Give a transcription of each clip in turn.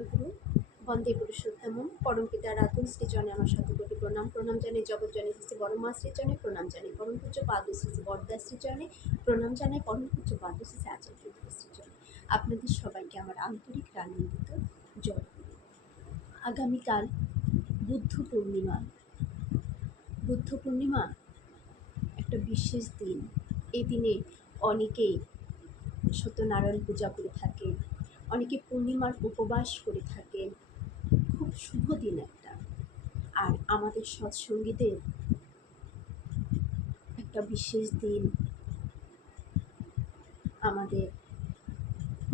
জয়গুরু বন্দে পুরুষোত্তম, পরম পিতা রাতুল শ্রীচরণে আমার সাথে কোটি প্রণাম প্রণাম জনে শ্রী বড় মা শ্রীচরণে প্রণাম জানাই, পরম পূজ্য পাদ শ্রী বরদা শ্রীচরণে প্রণাম জানাই, পরম পূজ্য পাদ শ্রী আচার্য শ্রীচরণে আপনাদের সবাইকে আমার আন্তরিক আনন্দিত জয়। আগামীকাল বুদ্ধ পূর্ণিমা। বুদ্ধ পূর্ণিমা একটা বিশেষ দিন। এই দিনে অনেকেই সত্যনারায়ণ পূজা করে থাকেন। অনেকে পূর্ণিমার উপবাস করে থাকেন। খুব শুভ দিন একটা। আর আমাদের সৎসঙ্গীদের একটা বিশেষ দিন। আমাদের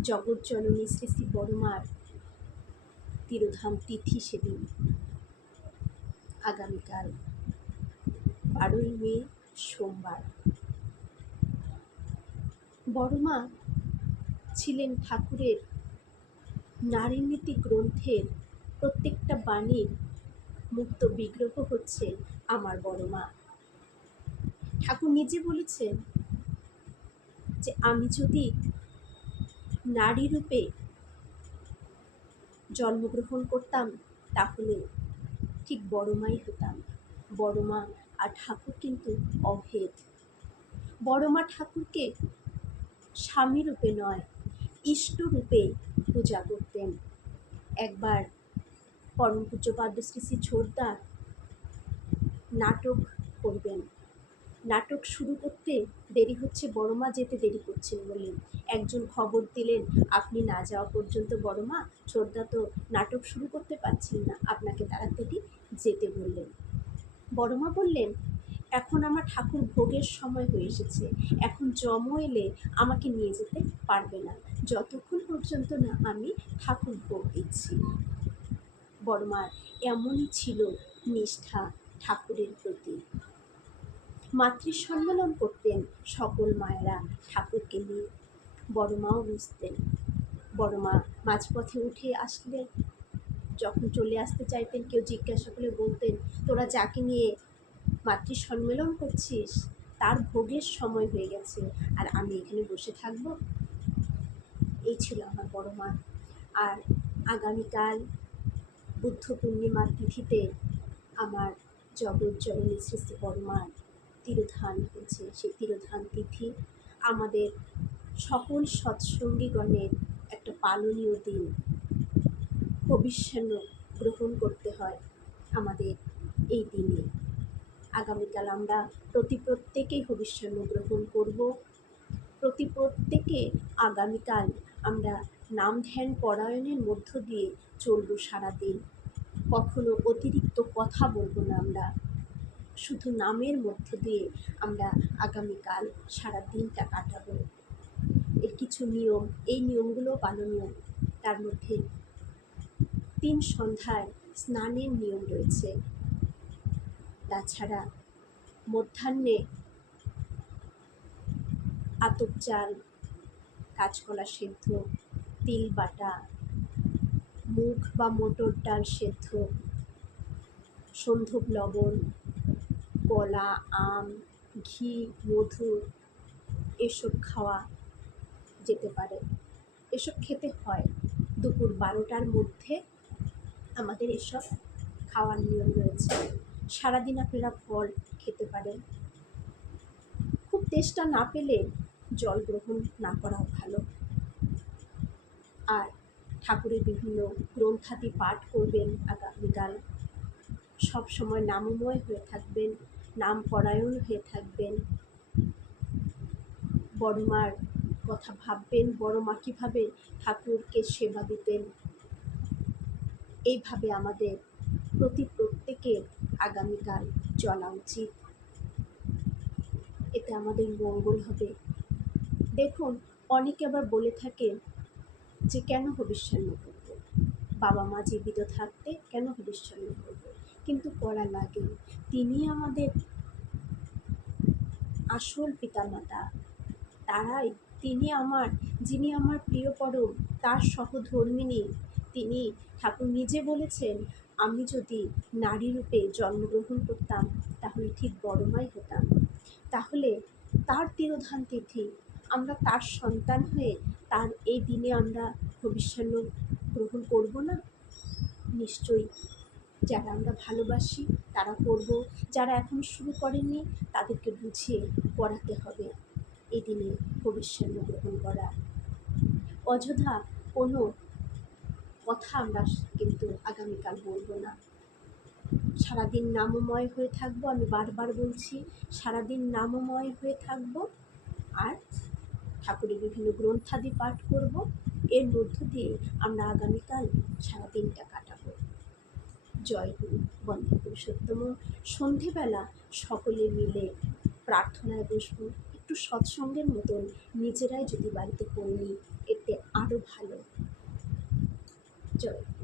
জগৎজননী শ্রী শ্রী বড়মার তিরোধাম তিথি সেদিন আগামীকাল বারোই মে সোমবার। বড়মা ছিলেন ঠাকুরের নারীনীতি গ্রন্থের প্রত্যেকটা বাণীর মুক্ত বিগ্রহ হচ্ছে আমার বড় মা। ঠাকুর নিজে বলেছেন যে, আমি যদি নারী রূপে জন্মগ্রহণ করতাম, তাহলে ঠিক বড় মাই হতাম। বড় মা আর ঠাকুর কিন্তু অভেদ। বড় মা ঠাকুরকে স্বামী রূপে নয় ইষ্ট রূপে পূজা করতেন। একবার পরম পূজ্যপাদ্য শ্রী শ্রী ছোটদা নাটক করবেন। নাটক শুরু করতে দেরি হচ্ছে, বড়মা যেতে দেরি করছেন বলে একজন খবর দিলেন, আপনি না যাওয়া পর্যন্ত বড় মা ছোটদা তো নাটক শুরু করতে পারছেন না, আপনাকে তাড়াতাড়ি যেতে বললেন। বড়মা বললেন এখন আমার ঠাকুর ভোগের সময় হয়ে এসেছে। এখন জম এলে আমাকে নিয়ে যেতে পারবে না। যতক্ষণ পর্যন্ত না আমি ঠাকুর ভোগ দিচ্ছি। বড়মার এমনই ছিল নিষ্ঠা ঠাকুরের প্রতি। মাতৃ সম্মেলন করতেন সকল মায়েরা ঠাকুরকে নিয়ে। বড় মাও বুঝতেন। বড় মা মাঝপথে উঠে আসলে যখন চলে আসতে চাইতেন, কেউ জিজ্ঞাসা করে বলতেন, তোরা যাকে নিয়ে মাতৃ সম্মেলন করছিস? তার ভোগের সময় হয়ে গেছে। আর আমি এখানে বসে থাকব? এই ছিল আমার বড় মা। আর আগামীকাল বুদ্ধ পূর্ণিমার তিথিতে আমার জগৎ জননী সৃষ্টি বড়মার তিরোধান হয়েছে। সেই তিরোধান তিথি আমাদের সকল সৎসঙ্গীগণের একটা পালনীয় দিন। ভবিষ্যান্ন গ্রহণ করতে হয় আমাদের এই দিনে। আগামীকাল আমরা প্রতি প্রত্যেকেই ভবিষ্যান্ন গ্রহণ করব। প্রতি প্রত্যেকে আগামীকাল আমরা নাম ধ্যান পরায়ণের মধ্য দিয়ে চলবো সারাদিন। কখনো অতিরিক্ত কথা বলব না আমরা। শুধু নামের মধ্য দিয়ে আমরা আগামীকাল সারা দিনটা কাটাবো। এর কিছু নিয়ম, এই নিয়মগুলো পালনীয়। তার মধ্যে তিন সন্ধ্যায় স্নানের নিয়ম রয়েছে। তাছাড়া মধ্যাহ্নে আতপ চাল, কাঁচকলা সেদ্ধ, তিল বাটা, মুগ বা মটর ডাল সেদ্ধ সন্ধব লবণ, কলা, আম, ঘি, মধু এসব খাওয়া যেতে পারে। এসব খেতে হয় দুপুর বারোটার মধ্যে। আমাদের এসব খাওয়ার নিয়ম রয়েছে। সারাদিন আপনারা ফল খেতে পারেন। খুব তেষ্টা না পেলে জল গ্রহণ না করাও ভালো। আর ঠাকুরের বিভিন্ন গ্রন্থাদি পাঠ করবেন আগামীকাল। সব সময় নামময় হয়ে থাকবেন, নাম পরায়ণ হয়ে থাকবেন। বড় মার কথা ভাববেন, বড় মা কীভাবে ঠাকুরকে সেবা দিতেন? এইভাবে আমাদের প্রতি প্রত্যেকের আগামীকাল চলা উচিত। এতে আমাদের মঙ্গল হবে। দেখুন, অনেকে আবার বলে থাকে যে, কেন ভবিষ্যান্ন করব? বাবা মা জীবিত থাকতে কেন ভবিষ্যান্ন করব? কিন্তু করা লাগে। তিনি আমাদের আসল পিতামাতা। তারাই তিনি আমার, যিনি আমার প্রিয় পরম তার সহধর্মিনী তিনি ঠাকুর নিজে বলেছেন, আমি যদি নারী রূপে জন্মগ্রহণ করতাম, তাহলে ঠিক বড় মাই হতাম। তাহলে তার তিরোধান তিথি, আমরা তার সন্তান হয়ে তার এই দিনে আমরা ভবিষ্যান্ন গ্রহণ করব না? নিশ্চয়ই যারা আমরা ভালোবাসি, তারা করব। যারা এখন শুরু করেননি, তাদেরকে বুঝিয়ে পড়াতে হবে এই দিনে ভবিষ্যৎ গ্রহণ করা। অযথা কোনো কথা আমরা কিন্তু আগামীকাল বলব না। সারাদিন নামময় হয়ে থাকব, আমি বারবার বলছি, সারাদিন নামময় হয়ে থাকব আর ঠাকুরের বিভিন্ন গ্রন্থাদি পাঠ করব। এর মধ্য দিয়ে আমরা আগামীকাল সারাদিনটা কাটাবো। জয় গুরু, বন্দে পুরুষোত্তম। সন্ধেবেলা সকলে মিলে প্রার্থনায় বসবো। একটু সৎসঙ্গের মতন নিজেরাই যদি বাড়িতে করে এতে আরও ভালো। জয় গুরু।